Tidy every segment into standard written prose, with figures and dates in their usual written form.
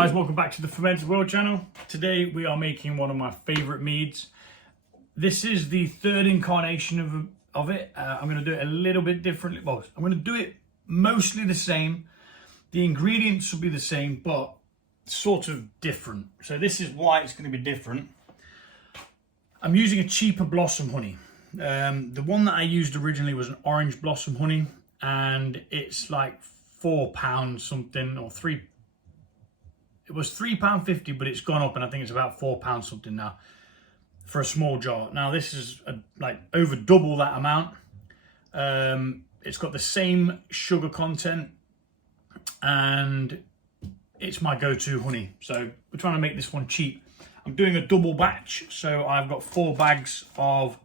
guys, welcome back to the Fermented World channel. Today we are making one of my favourite meads. This is the third incarnation of it. I'm going to do it a little bit differently. Well, I'm going to do it mostly the same. The ingredients will be the same, but sort of different. So this is why it's going to be different. I'm using a cheaper blossom honey. The one that I used originally was an orange blossom honey, and it's like £4 something, or three. It was £3.50, but it's gone up, and I think it's about £4 something now for a small jar. Now this is like over double that amount. It's got the same sugar content, and it's my go-to honey. So we're trying to make this one cheap. I'm doing a double batch, so I've got 4 bags of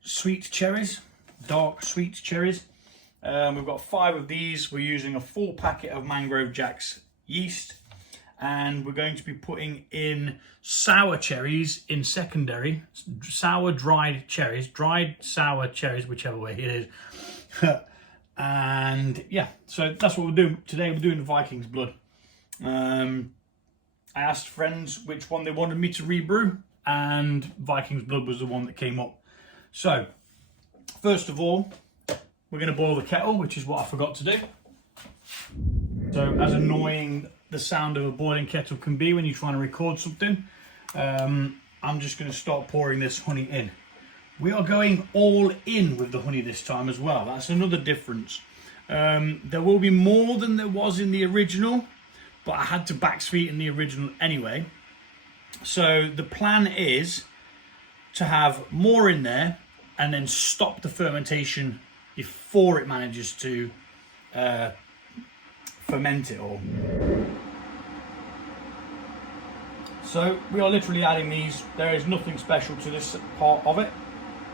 sweet cherries, dark sweet cherries. We've got 5 of these. We're using a full packet of Mangrove Jack's yeast, and we're going to be putting in sour cherries in secondary, sour dried cherries, dried sour cherries, whichever way it is. And yeah, so that's what we're doing today. We're doing the Vikings Blood. I asked friends which one they wanted me to rebrew, and Vikings Blood was the one that came up. So first of all, we're going to boil the kettle, which is what I forgot to do. So as annoying the sound of a boiling kettle can be when you're trying to record something, I'm just going to start pouring this honey in. We are going all in with the honey this time as well. That's another difference. There will be more than there was in the original, but I had to backsweeten in the original anyway. So the plan is to have more in there and then stop the fermentation before it manages to ferment it all. So we are literally adding these. There is nothing special to this part of it.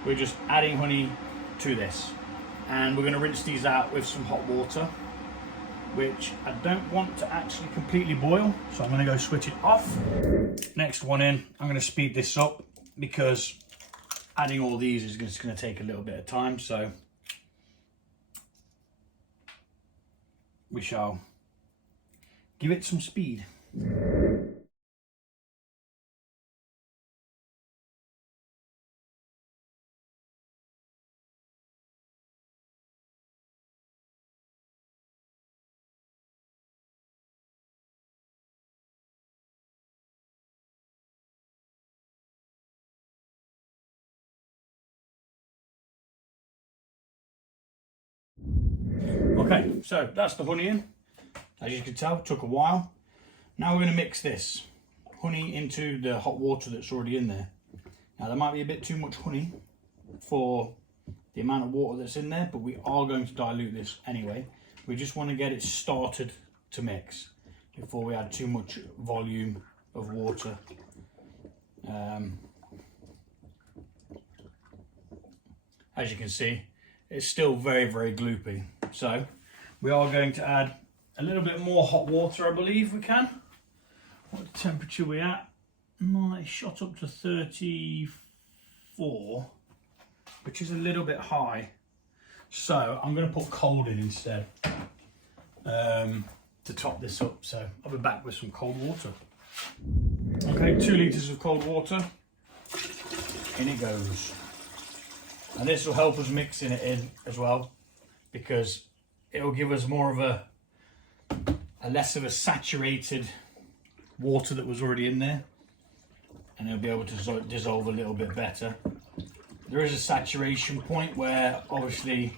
We're just adding honey to this, and we're going to rinse these out with some hot water, which I don't want to actually completely boil, so I'm going to go switch it off. Next one in, I'm going to speed this up because adding all these is just going to take a little bit of time, so we shall give it some speed. Okay, so that's the honey in. As you can tell, it took a while. Now we're going to mix this honey into the hot water that's already in there. Now there might be a bit too much honey for the amount of water that's in there, but we are going to dilute this anyway. We just want to get it started to mix before we add too much volume of water. As you can see, it's still very, very gloopy. So we are going to add a little bit more hot water, I believe we can. What temperature are we at? My shot up to 34, which is a little bit high. So I'm going to put cold in instead to top this up. So I'll be back with some cold water. Okay, 2 litres of cold water. In it goes. And this will help us mixing it in as well, because it will give us more of a less of a saturated water that was already in there, and it'll be able to dissolve a little bit better. There is a saturation point where obviously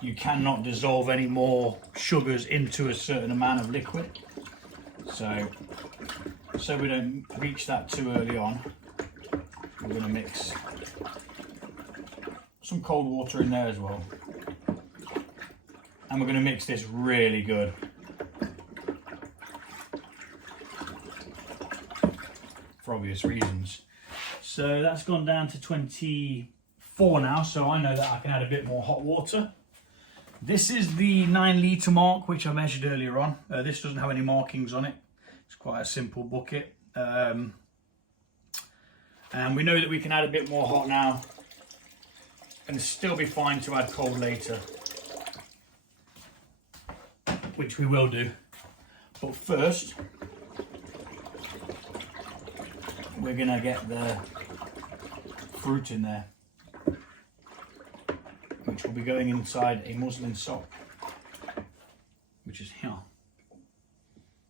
you cannot dissolve any more sugars into a certain amount of liquid, so we don't reach that too early on. We're going to mix some cold water in there as well, and we're going to mix this really good. For obvious reasons. So that's gone down to 24 now, so I know that I can add a bit more hot water. This is the 9 litre mark, which I measured earlier on. This doesn't have any markings on it. It's quite a simple bucket. And we know that we can add a bit more hot now and still be fine to add cold later, which we will do. But first, we're going to get the fruit in there, which will be going inside a muslin sock, which is here.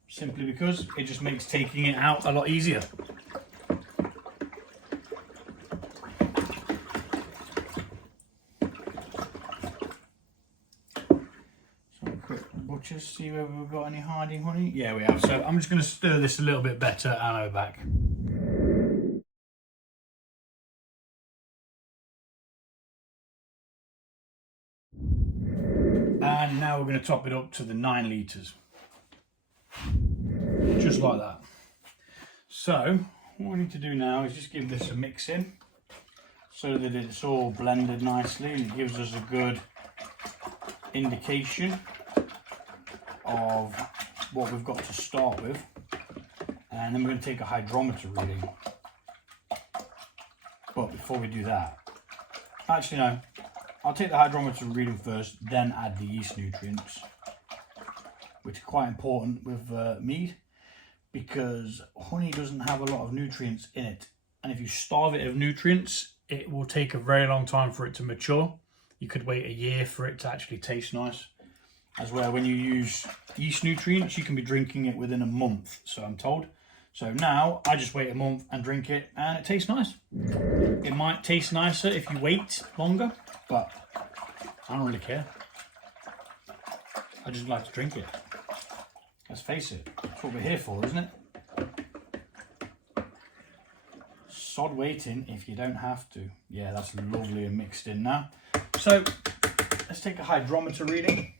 Simply because it just makes taking it out a lot easier. Just see whether we've got any hardy honey. Yeah, we have. So I'm just going to stir this a little bit better and I'll be back. And now we're going to top it up to the 9 litres. Just like that. So what we need to do now is just give this a mix in so that it's all blended nicely and it gives us a good indication of what we've got to start with, and then we're going to take a hydrometer reading. But before we do that, actually no, I'll take the hydrometer reading first, then add the yeast nutrients, which are quite important with mead, because honey doesn't have a lot of nutrients in it, and if you starve it of nutrients, it will take a very long time for it to mature. You could wait a year for it to actually taste nice. As well, when you use yeast nutrients, you can be drinking it within a month, so I'm told. So now I just wait a month and drink it, and it tastes nice. It might taste nicer if you wait longer, but I don't really care. I just like to drink it. Let's face it, that's what we're here for, isn't it? Sod waiting if you don't have to. Yeah, that's lovely and mixed in now. So let's take a hydrometer reading.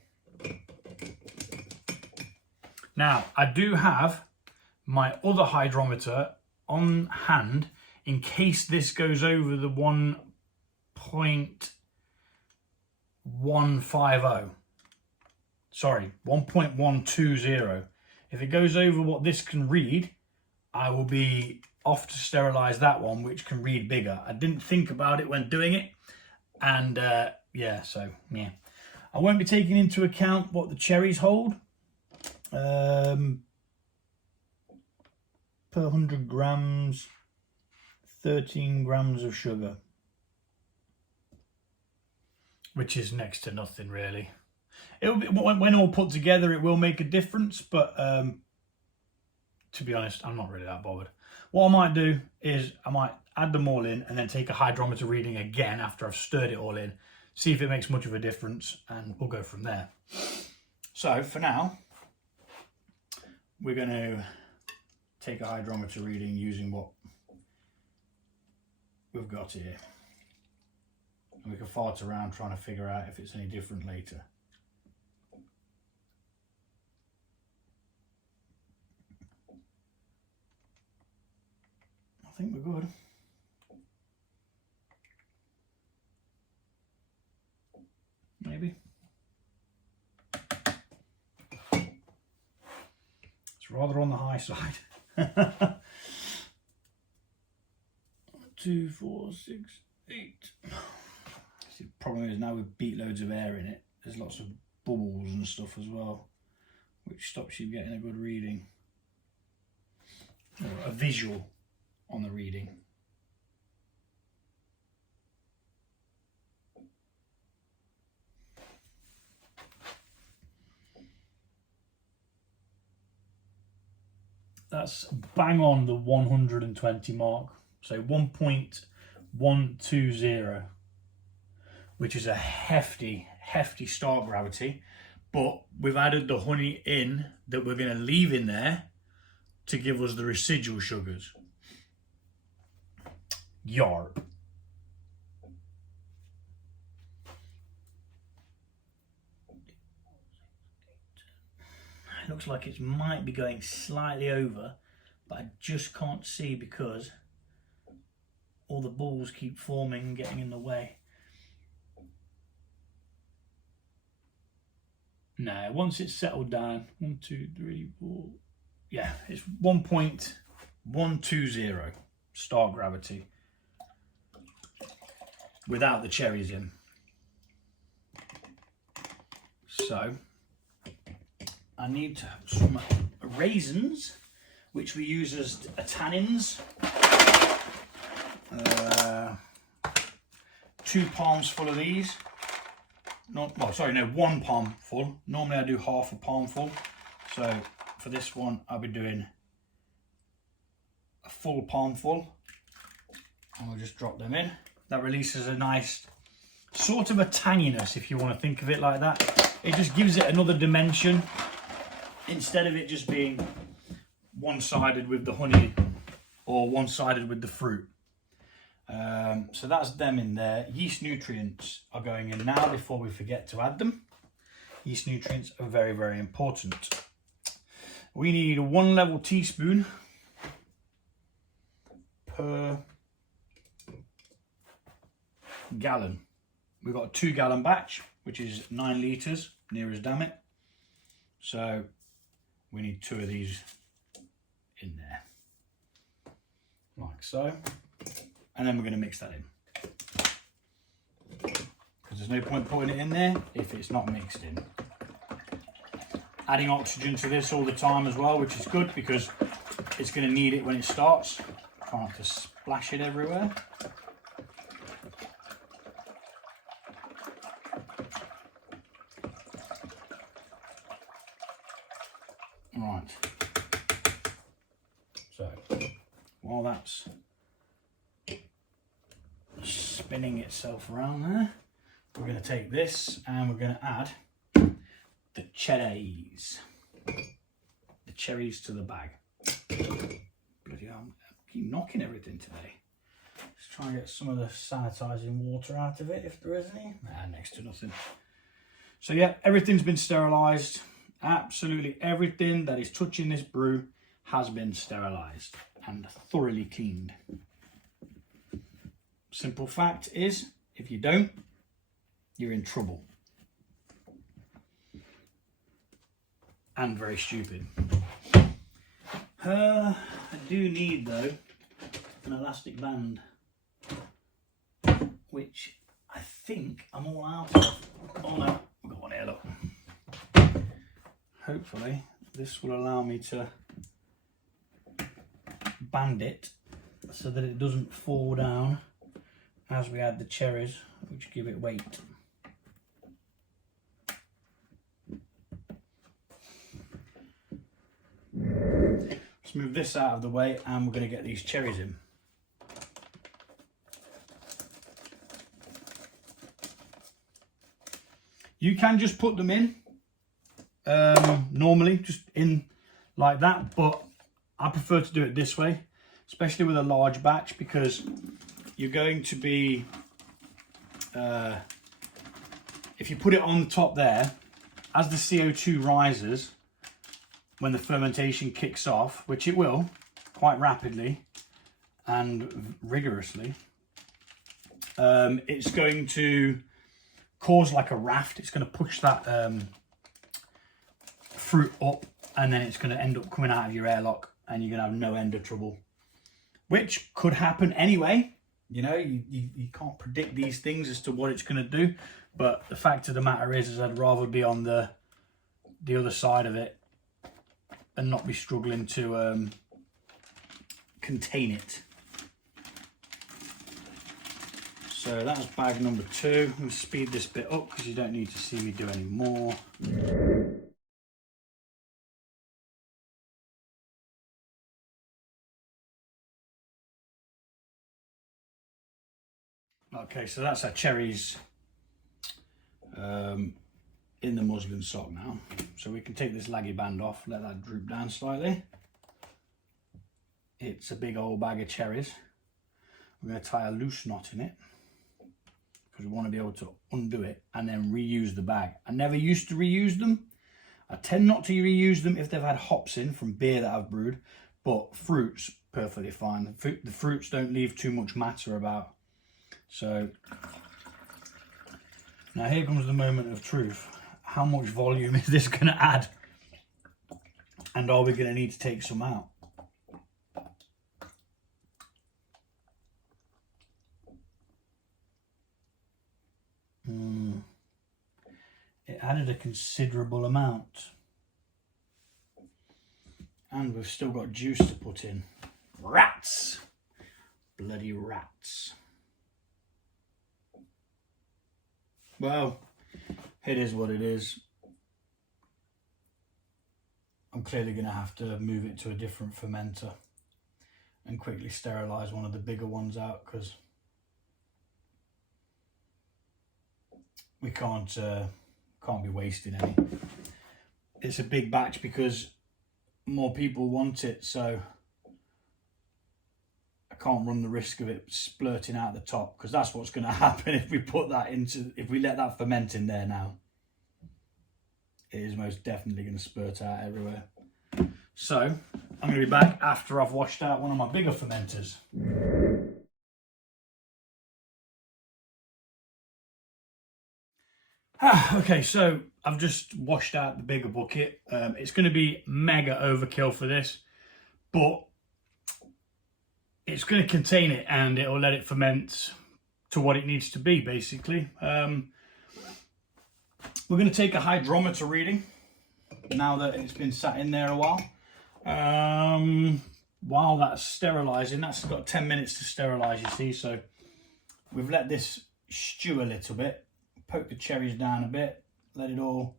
Now, I do have my other hydrometer on hand in case this goes over the 1.150. Sorry, 1.120. If it goes over what this can read, I will be off to sterilize that one, which can read bigger. I didn't think about it when doing it, and yeah, so yeah. I won't be taking into account what the cherries hold. Per 100 grams, 13 grams of sugar, which is next to nothing really. It'll be, when all put together, it will make a difference, but to be honest, I'm not really that bothered. What I might do is I might add them all in and then take a hydrometer reading again after I've stirred it all in, see if it makes much of a difference, and we'll go from there. So for now, we're going to take a hydrometer reading using what we've got here. And we can fart around trying to figure out if it's any different later. I think we're good. Maybe. Rather on the high side. 2, 4, 6, 8. See, the problem is now we've beat loads of air in it. There's lots of bubbles and stuff as well, which stops you getting a good reading, or a visual on the reading. That's bang on the 120 mark. So 1.120, which is a hefty start gravity. But we've added the honey in that we're going to leave in there to give us the residual sugars. Yarp. Looks like it might be going slightly over, but I just can't see because all the balls keep forming and getting in the way. No, once it's settled down, 1, 2, 3, 4, yeah, it's 1.120 start gravity without the cherries in. So I need some raisins, which we use as tannins. 2 palms full of these. One palm full. Normally I do half a palm full. So for this one, I'll be doing a full palm full. And we'll just drop them in. That releases a nice sort of a tanginess, if you want to think of it like that. It just gives it another dimension instead of it just being one-sided with the honey or one-sided with the fruit. So that's them in there. Yeast nutrients are going in now before we forget to add them. Yeast nutrients are very, very important. We need a 1 level teaspoon per gallon. We've got a 2 gallon batch, which is 9 litres, near as damn it. So we need 2 of these in there, like so. And then we're going to mix that in, because there's no point putting it in there if it's not mixed in. Adding oxygen to this all the time as well, which is good because it's going to need it when it starts. Try not to splash it everywhere. Right. So while that's spinning itself around there, we're going to take this and we're going to add the cherries. The cherries to the bag. Bloody hell, I keep knocking everything today. Let's try and get some of the sanitizing water out of it if there is any. Next to nothing. So yeah, everything's been sterilized. Absolutely everything that is touching this brew has been sterilized and thoroughly cleaned. Simple fact is, if you don't, you're in trouble. And very stupid. I do need, though, an elastic band, which I think I'm all out of. Oh no, I've got one here, look. Hopefully, this will allow me to band it so that it doesn't fall down as we add the cherries, which give it weight. Let's move this out of the way and we're going to get these cherries in. You can just put them in normally, just in like that, but I prefer to do it this way, especially with a large batch, because you're going to be, if you put it on the top there, as the CO2 rises, when the fermentation kicks off, which it will, quite rapidly and rigorously, it's going to cause like a raft. It's going to push that fruit up, and then it's going to end up coming out of your airlock, and you're going to have no end of trouble, which could happen anyway. You know, you can't predict these things as to what it's going to do, but the fact of the matter is I'd rather be on the other side of it and not be struggling to contain it. So that's bag number 2. I'm going to speed this bit up because you don't need to see me do any more. Okay, so that's our cherries in the muslin sock now. So we can take this laggy band off, let that droop down slightly. It's a big old bag of cherries. We're going to tie a loose knot in it because we want to be able to undo it and then reuse the bag. I never used to reuse them. I tend not to reuse them if they've had hops in from beer that I've brewed, but fruits, perfectly fine. The fruits don't leave too much matter about. So now here comes the moment of truth. How much volume is this going to add? And are we going to need to take some out? It added a considerable amount. And we've still got juice to put in. Rats! Bloody rats. Well, it is what it is. I'm clearly going to have to move it to a different fermenter and quickly sterilise one of the bigger ones out, because we can't be wasting any. It's a big batch because more people want it, so I can't run the risk of it splurting out the top, because that's what's going to happen if we put that into, if we let that ferment in there now. It is most definitely going to spurt out everywhere. So I'm going to be back after I've washed out one of my bigger fermenters. Okay, so I've just washed out the bigger bucket. It's going to be mega overkill for this, but it's going to contain it and it will let it ferment to what it needs to be, basically. We're going to take a hydrometer reading now that it's been sat in there a while. While that's sterilising, that's got 10 minutes to sterilise, you see. So we've let this stew a little bit, poke the cherries down a bit, let it all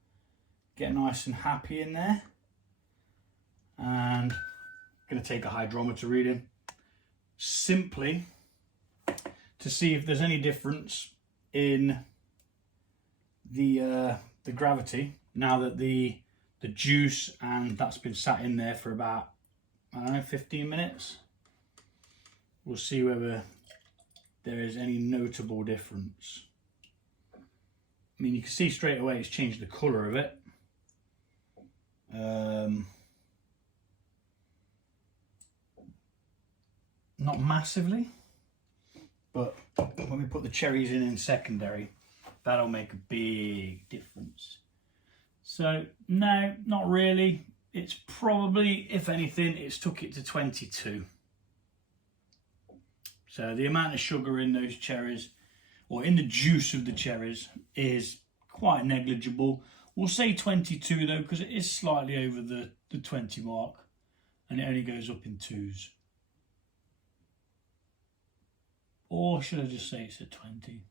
get nice and happy in there. And I'm going to take a hydrometer reading simply to see if there's any difference in the gravity now that the juice and that's been sat in there for about, I don't know, 15 minutes. We'll see whether there is any notable difference. I mean, you can see straight away it's changed the colour of it. Not massively, but when we put the cherries in secondary, that'll make a big difference. So no, not really. It's probably, if anything, it's took it to 22. So the amount of sugar in those cherries, or in the juice of the cherries, is quite negligible. We'll say 22 though, because it is slightly over the 20 mark, and it only goes up in 2s. Or should I just say it's at 20?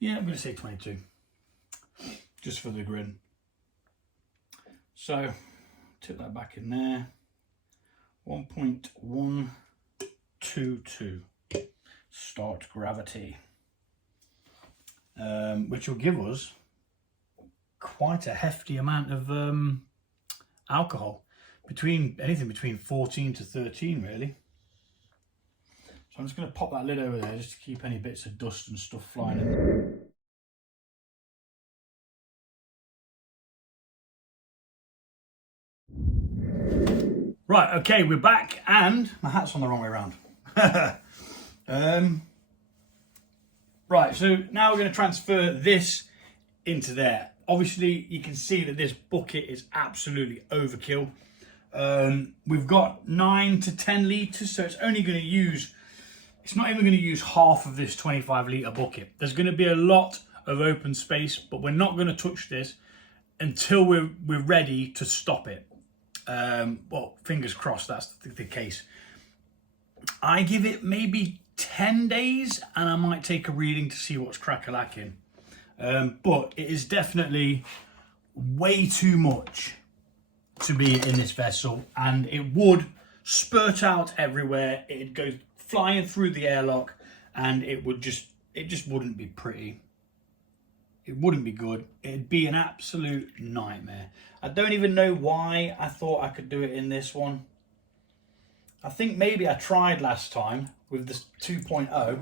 Yeah, I'm going to say 22, just for the grin. So, took that back in there. 1.122 start gravity, which will give us quite a hefty amount of alcohol, anything between 14 to 13 really. So I'm just going to pop that lid over there just to keep any bits of dust and stuff flying in there. Right, okay, we're back, and my hat's on the wrong way around. Right, so now we're going to transfer this into there. Obviously, you can see that this bucket is absolutely overkill. We've got 9 to 10 litres, so it's only going to use, it's not even going to use half of this 25 litre bucket. There's going to be a lot of open space, but we're not going to touch this until we're ready to stop it. Well, fingers crossed that's the case. I give it maybe 10 days and I might take a reading to see what's crack-a-lacking. But it is definitely way too much to be in this vessel, and it would spurt out everywhere. It'd go flying through the airlock, and it just wouldn't be pretty. It wouldn't be good. It'd be an absolute nightmare. I don't even know why I thought I could do it in this one. I think maybe I tried last time with the 2.0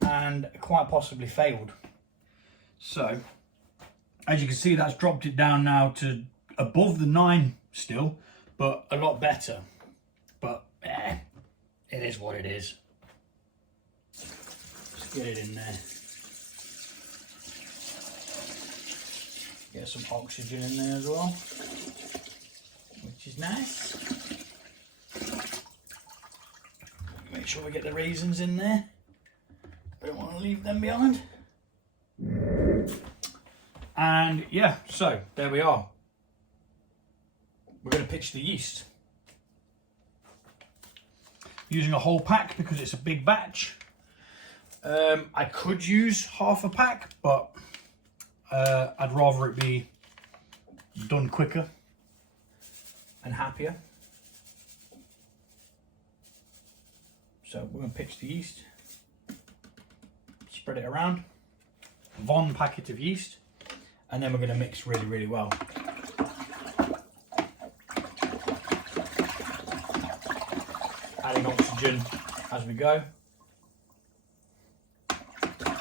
and quite possibly failed. So, as you can see, that's dropped it down now to above the 9 still, but a lot better. But it is what it is. Let's get it in there. Get some oxygen in there as well, which is nice. Make sure we get the raisins in there. I don't want to leave them behind. And yeah, so there we are. we're going to pitch the yeast. Using a whole pack because it's a big batch. I could use half a pack, but I'd rather it be done quicker and happier. So we're going to pitch the yeast, spread it around, 1 packet of yeast, and then we're going to mix really, really well. Adding oxygen as we go,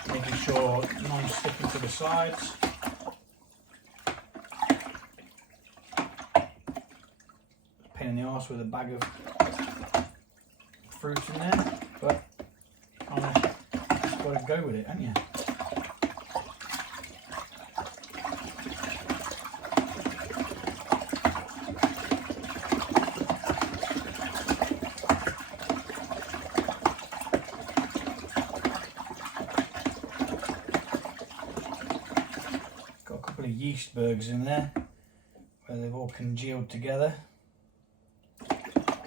making sure none's sticking to the sides. Pain in the arse with a bag of fruits in there, but just got to go with it, haven't you? Yeast bergs in there where they've all congealed together.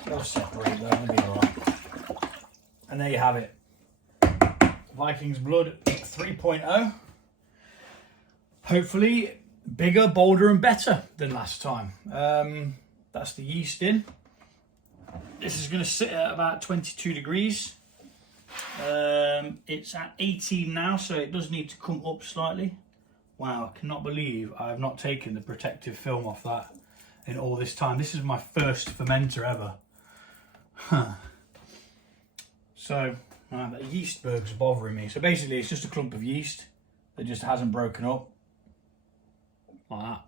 They'll separate though, they'll be alright. And there you have it. Vikings Blood 3.0. Hopefully bigger, bolder and better than last time. That's the yeast in. This is going to sit at about 22 degrees. It's at 18 now, so it does need to come up slightly. Wow, I cannot believe I have not taken the protective film off that in all this time. This is my first fermenter ever. Huh. So, the yeast berg's bothering me. So basically it's just a clump of yeast that just hasn't broken up. Like that.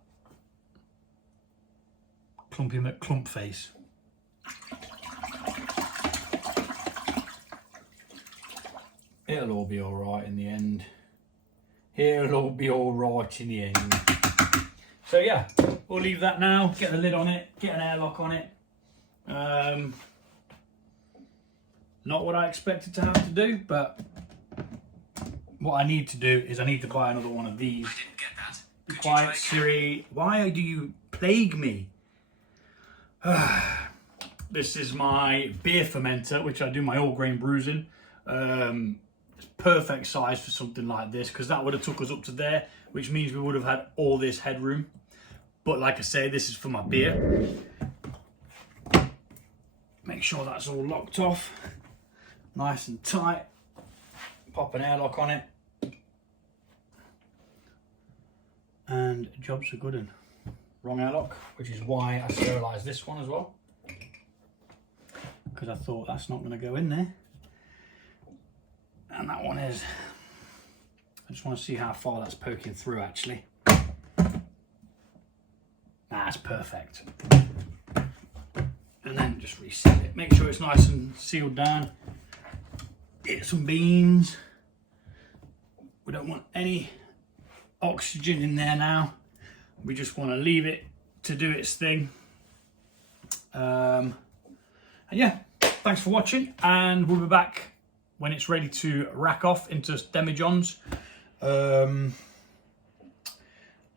Clumpy McClump face. It'll all be alright in the end. It'll all be alright in the end. So yeah, we'll leave that now, get the lid on it, get an airlock on it. Not what I expected to have to do, but what I need to do is I need to buy another one of these. I didn't get that. Be quiet, Siri. Why do you plague me? This is my beer fermenter, which I do my all grain brews in. Perfect size for something like this, because that would have took us up to there, which means we would have had all this headroom. But like I say, this is for my beer. Make sure that's all locked off nice and tight. Pop an airlock on it and jobs are good. And wrong airlock, which is why I sterilised this one as well, because I thought that's not going to go in there. And that one is. I just want to see how far that's poking through actually. That's perfect. And then just reset it. Make sure it's nice and sealed down. Get some beans. We don't want any oxygen in there now. We just want to leave it to do its thing. And yeah, thanks for watching, and we'll be back when it's ready to rack off into demijohns,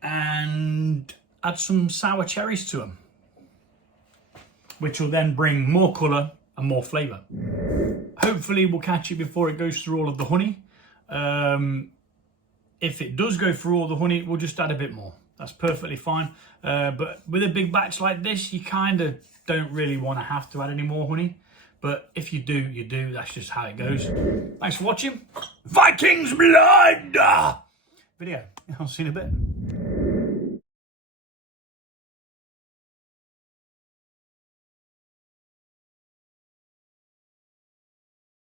and add some sour cherries to them, which will then bring more colour and more flavour. Hopefully we'll catch it before it goes through all of the honey. If it does go through all the honey, we'll just add a bit more. That's perfectly fine. But with a big batch like this, you kind of don't really want to have to add any more honey. But if you do, you do. That's just how it goes. Thanks for watching. Vikings Blood video. I'll see you in a bit.